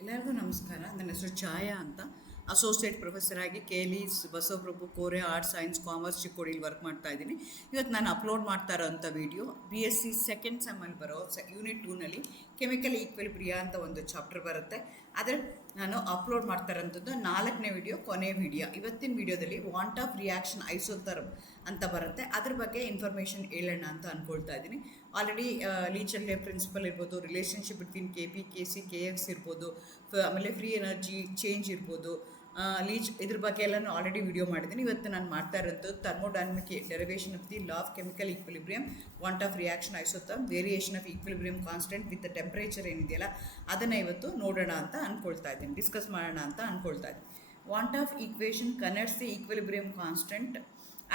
ಎಲ್ಲರಿಗೂ ನಮಸ್ಕಾರ. ನನ್ನ ಹೆಸರು ಛಾಯಾ ಅಂತ. ಅಸೋಸಿಯೇಟ್ ಪ್ರೊಫೆಸರ್ ಆಗಿ KLE's ಬಸವಪ್ರಭು ಕೋರೆ ಆರ್ಟ್ಸ್ ಸೈನ್ಸ್ ಕಾಮರ್ಸ್ ಚಿಕ್ಕೋಡಿಲಿ ವರ್ಕ್ ಮಾಡ್ತಾ ಇದ್ದೀನಿ. ಇವತ್ತು ನಾನು ಅಪ್ಲೋಡ್ ಮಾಡ್ತಾ ಇರೋಂಥ ವಿಡಿಯೋ BSc ಸೆಕೆಂಡ್ ಸೆಮ್ಮಲ್ಲಿ ಬರೋ ಯೂನಿಟ್ 2ನಲ್ಲಿ ಕೆಮಿಕಲ್ ಈಕ್ವಿಲಿಬ್ರಿಯಾ ಅಂತ ಒಂದು ಚಾಪ್ಟರ್ ಬರುತ್ತೆ. ಆದರೆ ನಾನು ಅಪ್ಲೋಡ್ ಮಾಡ್ತಾ ಇರೋಂಥದ್ದು 4ನೇ ವಿಡಿಯೋ, ಕೊನೆ ವಿಡಿಯೋ. ಇವತ್ತಿನ ವಿಡಿಯೋದಲ್ಲಿ ವಾಂಟ್ ಆಫ್ ರಿಯಾಕ್ಷನ್ ಐಸೋಥರ್ಮ್ ಅಂತ ಬರುತ್ತೆ. ಅದ್ರ ಬಗ್ಗೆ ಇನ್ಫಾರ್ಮೇಷನ್ ಹೇಳೋಣ ಅಂತ ಅಂದ್ಕೊಳ್ತಾ ಇದ್ದೀನಿ. ಆಲ್ರೆಡಿ ಲೀಚರ್ಲೆ ಪ್ರಿನ್ಸಿಪಲ್ ಇರ್ಬೋದು, relationship between KP, KC, KX ಇರ್ಬೋದು, ಆಮೇಲೆ ಫ್ರೀ ಎನರ್ಜಿ ಚೇಂಜ್ ಇರ್ಬೋದು, ಇದ್ರ ಬಗ್ಗೆ ಎಲ್ಲನೂ ಆಲ್ರೆಡಿ ವಿಡಿಯೋ ಮಾಡಿದ್ದೀನಿ. ಇವತ್ತು ನಾನು ಮಾಡ್ತಾ ಇರೋಂಥದ್ದು thermodynamic derivation of the law of chemical equilibrium, Van't Hoff reaction isotherm, variation of equilibrium constant with temperature ಏನಿದೆಯಲ್ಲ ಅದನ್ನು ಇವತ್ತು ನೋಡೋಣ ಅಂತ ಅಂದ್ಕೊಳ್ತಾ ಇದ್ದೀನಿ, ಡಿಸ್ಕಸ್ ಮಾಡೋಣ ಅಂತ ಅಂದ್ಕೊಳ್ತಾ ಇದ್ದೀನಿ. Want of equation connects the equilibrium constant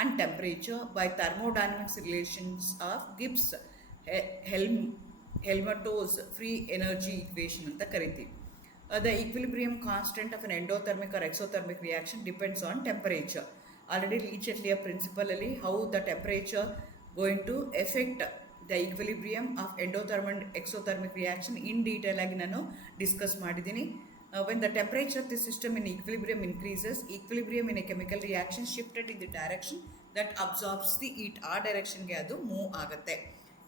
and temperature by thermodynamics relations of Gibbs Helmholtz free energy equation ಅಂತ ಕರಿತೀವಿ. The equilibrium constant of an endothermic or exothermic reaction depends on temperature. Already Leach-Etley principle ಅಲ್ಲಿ how the temperature going to affect the equilibrium of endothermic and exothermic reaction in detail ಆಗಿ ನಾನು discuss ಮಾಡಿದ್ದೀನಿ. When the temperature of the system in equilibrium increases, equilibrium in a chemical reaction shifted in the direction that absorbs the heat. ಆ ಡೈರೆಕ್ಷನ್ಗೆ ಅದು move ಆಗುತ್ತೆ.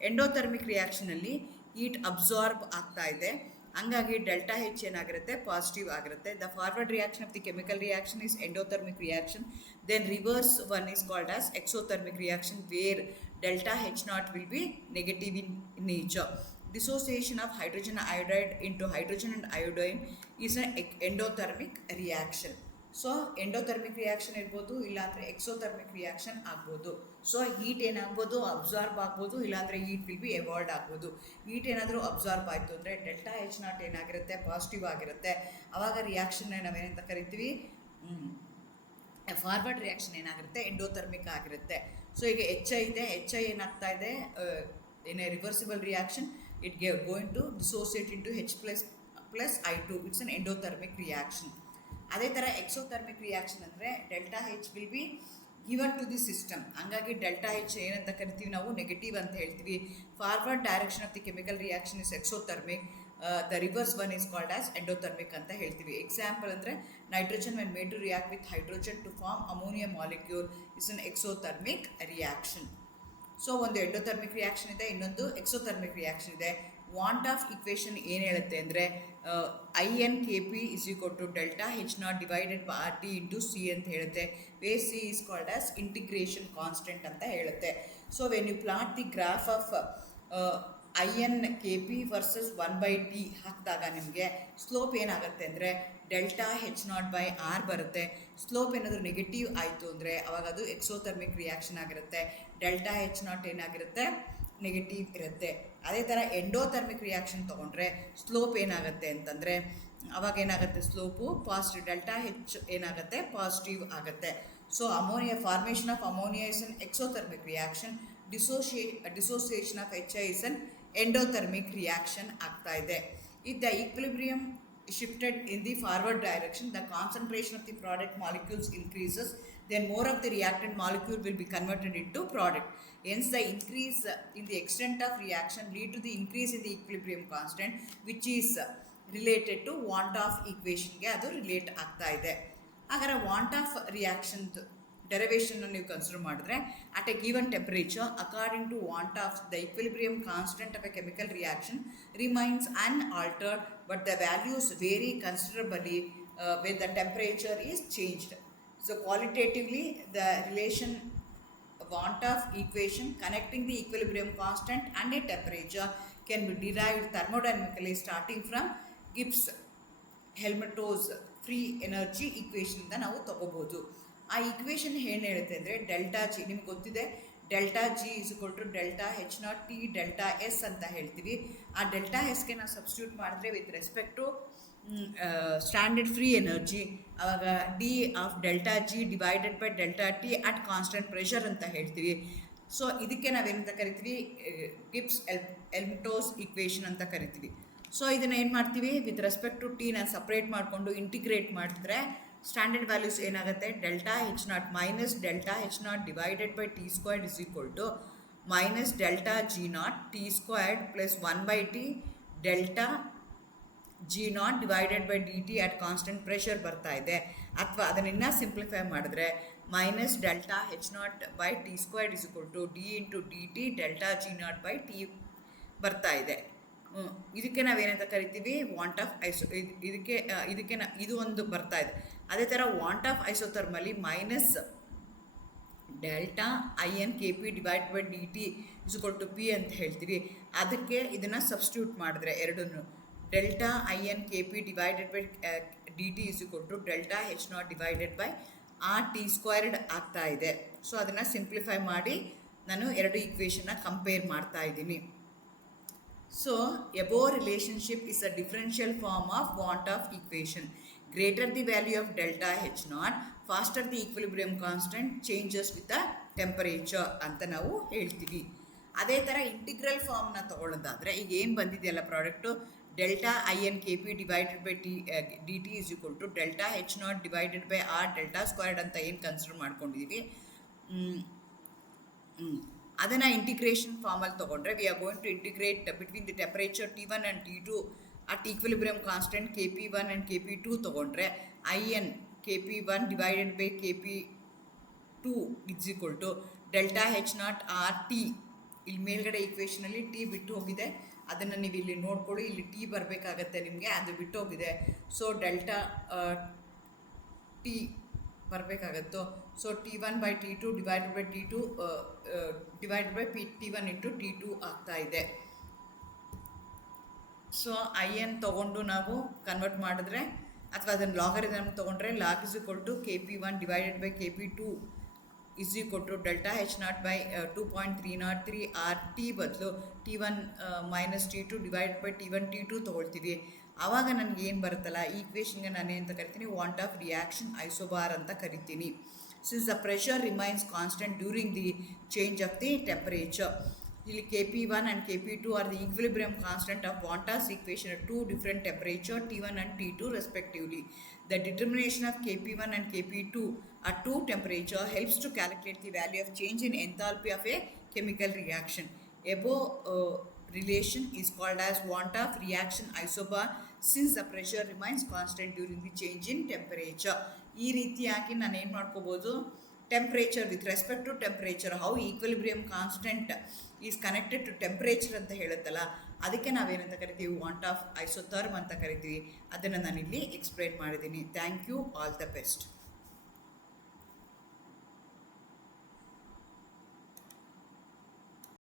Endothermic ರಿಯಾಕ್ಷನಲ್ಲಿ heat absorb ಆಗ್ತಾ ಇದೆ, ಹಂಗಾಗಿ delta H ಏನಾಗಿರುತ್ತೆ, ಪಾಸಿಟಿವ್ ಆಗಿರುತ್ತೆ. The forward reaction of the chemical reaction is endothermic reaction. Then reverse one is called as exothermic reaction where delta H0 will be negative in nature. Dissociation of hydrogen iodide into hydrogen and iodine is an endothermic reaction. So endothermic reaction ಇರ್ಬೋದು, ಇಲ್ಲಾಂದರೆ exothermic reaction ಆಗ್ಬೋದು. So heat ಏನಾಗ್ಬೋದು, absorb ಆಗ್ಬೋದು, ಇಲ್ಲಾಂದರೆ heat will be ಎವಾಲ್ಡ್ ಆಗ್ಬೋದು. Heat ಏನಾದರೂ absorb ಆಯಿತು ಅಂದರೆ ಡೆಲ್ಟಾ H0 ಏನಾಗಿರುತ್ತೆ, ಪಾಸಿಟಿವ್ ಆಗಿರುತ್ತೆ. ಆವಾಗ ರಿಯಾಕ್ಷನ್ನ ನಾವೇನಂತ ಕರಿತೀವಿ, ಫಾರ್ವರ್ಡ್ ರಿಯಾಕ್ಷನ್ ಏನಾಗಿರುತ್ತೆ, ಎಂಡೋಥರ್ಮಿಕ್ ಆಗಿರುತ್ತೆ. ಸೊ ಈಗ HI ಇದೆ, HI ಏನಾಗ್ತಾ ಇದೆ, in a reversible reaction it going to dissociate into H plus I2. It's an endothermic reaction. ಅದೇ ಥರ ಎಕ್ಸೋಥರ್ಮಿಕ್ ರಿಯಾಕ್ಷನ್ ಅಂದರೆ delta H will be given to the system. ಹಂಗಾಗಿ ಡೆಲ್ಟಾ H ಏನಂತ ಕರಿತೀವಿ ನಾವು, ನೆಗೆಟಿವ್ ಅಂತ ಹೇಳ್ತೀವಿ. Forward direction of the chemical reaction is exothermic, the reverse one is called as endothermic ಅಂತ ಹೇಳ್ತೀವಿ. ಎಕ್ಸಾಂಪಲ್ ಅಂದರೆ nitrogen when made to react with hydrogen to form ammonia molecule is an exothermic reaction. So ಒಂದು endothermic reaction ಇದೆ, ಇನ್ನೊಂದು exothermic reaction ಇದೆ. Van't Hoff equation ಏನು ಹೇಳುತ್ತೆ ಅಂದರೆ INKP is equal to delta H0 divided by RT into C ಅಂತ ಹೇಳುತ್ತೆ. where C is called as integration constant ಅಂತ ಹೇಳುತ್ತೆ. So when you plot the graph of INKP versus 1/T ಹಾಕಿದಾಗ ನಿಮಗೆ slope ಏನಾಗುತ್ತೆ ಅಂದರೆ ಡೆಲ್ಟಾ H0 ಬೈ ಆರ್ ಬರುತ್ತೆ. Slope ಏನಾದರೂ ನೆಗೆಟಿವ್ ಆಯಿತು ಅಂದರೆ ಅವಾಗ ಅದು ಎಕ್ಸೋಥರ್ಮಿಕ್ ರಿಯಾಕ್ಷನ್ ಆಗಿರುತ್ತೆ. ಡೆಲ್ಟಾ H0 ಏನಾಗಿರುತ್ತೆ, ನೆಗೆಟಿವ್ ಇರುತ್ತೆ. ಅದೇ ಥರ ಎಂಡೋಥರ್ಮಿಕ್ ರಿಯಾಕ್ಷನ್ ತೊಗೊಂಡ್ರೆ ಸ್ಲೋಪ್ ಏನಾಗುತ್ತೆ ಅಂತಂದರೆ ಅವಾಗ ಏನಾಗುತ್ತೆ, ಸ್ಲೋಪು ಪಾಸಿಟಿವ್, ಡೆಲ್ಟಾ H ಏನಾಗುತ್ತೆ, ಪಾಸಿಟಿವ್ ಆಗುತ್ತೆ. So ammonia, formation of ammonia is an exothermic reaction. Dissociation of HI is an endothermic reaction ಆಗ್ತಾ ಇದೆ. If the equilibrium shifted in the forward direction, the concentration of the product molecules increases, then more of the reactant molecule will be converted into product. Hence the increase in the extent of reaction lead to the increase in the equilibrium constant, which is related to want of equation ಗೆ ಅದು relate ಆಗ್ತಾ ಇದೆ. ಹಾಗಾದರೆ Van't Hoff reaction derivation ನೀವು consider ಮಾಡಿದ್ರೆ, at a given temperature according to Van't Hoff the equilibrium constant of a chemical reaction remains unaltered, but the values vary considerably when the temperature is changed. So qualitatively the relation want of equation connecting the equilibrium constant and a temperature can be derived thermodynamically starting from Gibbs Helmholtz free energy equation ಅಂತ ನಾವು ತಗೋಬೋದು. ಆ equation ಏನು ಹೇಳುತ್ತೆ ಅಂದರೆ delta G, ನಿಮ್ಗೆ ಗೊತ್ತಿದೆ delta G is equal to delta H0 T delta S ಅಂತ ಹೇಳ್ತೀವಿ. ಆ ಡೆಲ್ಟಾ Sಗೆ ನಾವು ಸಬ್ಸ್ಟಿಟ್ಯೂಟ್ ಮಾಡಿದ್ರೆ with respect to standard free energy, ಆವಾಗ D of delta G divided by delta T at constant pressure ಅಂತ ಹೇಳ್ತೀವಿ. ಸೊ ಇದಕ್ಕೆ ನಾವೇನಂತ ಕರಿತೀವಿ, ಗಿಬ್ಸ್ ಹೆಲ್ಮ್ಹೋಲ್ಟ್ಜ್ ಈಕ್ವೇಷನ್ ಅಂತ ಕರಿತೀವಿ. ಸೊ ಇದನ್ನು ಏನು ಮಾಡ್ತೀವಿ, ವಿತ್ ರೆಸ್ಪೆಕ್ಟ್ ಟು T ನಾನು ಸಪ್ರೇಟ್ ಮಾಡಿಕೊಂಡು ಇಂಟಿಗ್ರೇಟ್ ಮಾಡಿದ್ರೆ ಸ್ಟ್ಯಾಂಡರ್ಡ್ ವ್ಯಾಲ್ಯೂಸ್ ಏನಾಗುತ್ತೆ, delta H0 minus delta H0 divided by T squared is equal to minus delta G0 T squared plus 1/T delta G0 divided by dt at constant pressure ಬರ್ತಾ ಇದೆ. ಅಥವಾ ಅದನ್ನ simplify ಮಾಡಿದ್ರೆ minus delta H0 by T squared is equal to D into D T delta G0 by T ಬರ್ತಾ ಇದೆ. ಇದಕ್ಕೆ ನಾವೇನಂತ ಕರಿತೀವಿ ವಾಂಟ್ ಆಫ್ ಇದು ಒಂದು ಬರ್ತಾ ಇದೆ. ಅದೇ ಥರ ವಾಂಟ್ ಆಫ್ ಐಸೋಥರ್ಮಲ್ಲಿ minus delta IN KP divide by D T is equal to P ಅಂತ ಹೇಳ್ತೀವಿ. ಅದಕ್ಕೆ ಇದನ್ನು ಸಬ್ಸ್ಟಿಟ್ಯೂಟ್ ಮಾಡಿದ್ರೆ ಎರಡನ್ನು delta IN KP divided by D T is equal to delta H0 divided by R T squared ಆಗ್ತಾ ಇದೆ. So ಅದನ್ನು simplify ಮಾಡಿ ನಾನು ಎರಡು ಈಕ್ವೇಷನ್ನ ಕಂಪೇರ್ ಮಾಡ್ತಾ ಇದ್ದೀನಿ. So, above relationship is a differential form of want of equation. Greater the value of delta H0, faster the equilibrium constant changes with the temperature ಅಂತ ನಾವು ಹೇಳ್ತೀವಿ. ಅದೇ ಥರ ಇಂಟಿಗ್ರಲ್ ಫಾರ್ಮ್ನ ತೊಗೊಳ್ಳೋದಾದರೆ ಈಗ ಏನು ಬಂದಿದೆಯಲ್ಲ product delta IN KP divided by D T is equal to delta H0 divided by R delta squared ಅಂತ ಏನು ಕನ್ಸಿಡರ್ ಮಾಡ್ಕೊಂಡಿದ್ದೀವಿ. ಅದನ್ನು ಇಂಟಿಗ್ರೇಷನ್ ಫಾರ್ಮಲ್ಲಿ ತೊಗೊಂಡ್ರೆ we are going to integrate between the temperature T1 and T2 at equilibrium constant KP1 and KP2 ತೊಗೊಂಡ್ರೆ IN KP1 divided by KP2 is equal to delta H0 R T. ಇಲ್ಲಿ ಮೇಲ್ಗಡೆ ಈಕ್ವೇಷನಲ್ಲಿ T ಬಿಟ್ಟು ಹೋಗಿದೆ, ಅದನ್ನು ನೀವು ಇಲ್ಲಿ ನೋಡ್ಕೊಳ್ಳಿ. ಇಲ್ಲಿ ಟಿ ಬರಬೇಕಾಗತ್ತೆ ನಿಮಗೆ, ಅದು ಬಿಟ್ಟು ಹೋಗಿದೆ. ಸೊ ಡೆಲ್ಟಾ ಟಿ ಬರಬೇಕಾಗತ್ತೋ. So T1 by T2 divided by T2 divided by T1 into T2 ಆಗ್ತಾ ಇದೆ. ಸೊ IN ತೊಗೊಂಡು ನಾವು ಕನ್ವರ್ಟ್ ಮಾಡಿದ್ರೆ ಅಥವಾ ಅದನ್ನು ಲಾಗರಿದಮ್ ತೊಗೊಂಡ್ರೆ log is equal to KP1 divided by KP2 is equal to delta H0 by 2.303 R T ಬದಲು T1 minus T2 divided by T1 T2 ತೊಗೊಳ್ತೀವಿ. ಆವಾಗ ನನಗೆ ಏನು ಬರುತ್ತಲ್ಲ ಈ ಈಕ್ವೇಷನ್ಗೆ ನಾನು ಅಂತ ಕರಿತೀನಿ ವಾಂಟ್ ಆಫ್ ರಿಯಾಕ್ಷನ್ ಐಸೋಬಾರ್ ಅಂತ ಕರಿತೀನಿ. Since the pressure remains constant during the change of the temperature. ಇಲ್ಲಿ KP1 and KP2 are the equilibrium constant of Van't Hoff's equation at two different temperature T1 and T2 respectively. The determination of KP1 and KP2 at two temperature helps to calculate the value of change in enthalpy of a chemical reaction. Above relation is called as want of reaction isobar since the pressure remains constant during the change in temperature. ಈ ರೀತಿಯಾಗಿ ನಾನು ಏನು ಮಾಡ್ಕೋಬೋದು, temperature with respect to temperature how equilibrium constant is connected to temperature ಅಂತ ಹೇಳುತ್ತಲ್ಲ, ಅದಕ್ಕೆ ನಾವೇನಂತ ಕರಿತೀವಿ ವಾಂಟ್ ಆಫ್ ಐಸೋಥರ್ಮ್ ಅಂತ ಕರಿತೀವಿ. ಅದನ್ನು ನಾನಿಲ್ಲಿ ಎಕ್ಸ್ಪ್ಲೈನ್ ಮಾಡಿದ್ದೀನಿ. Thank you, all the best.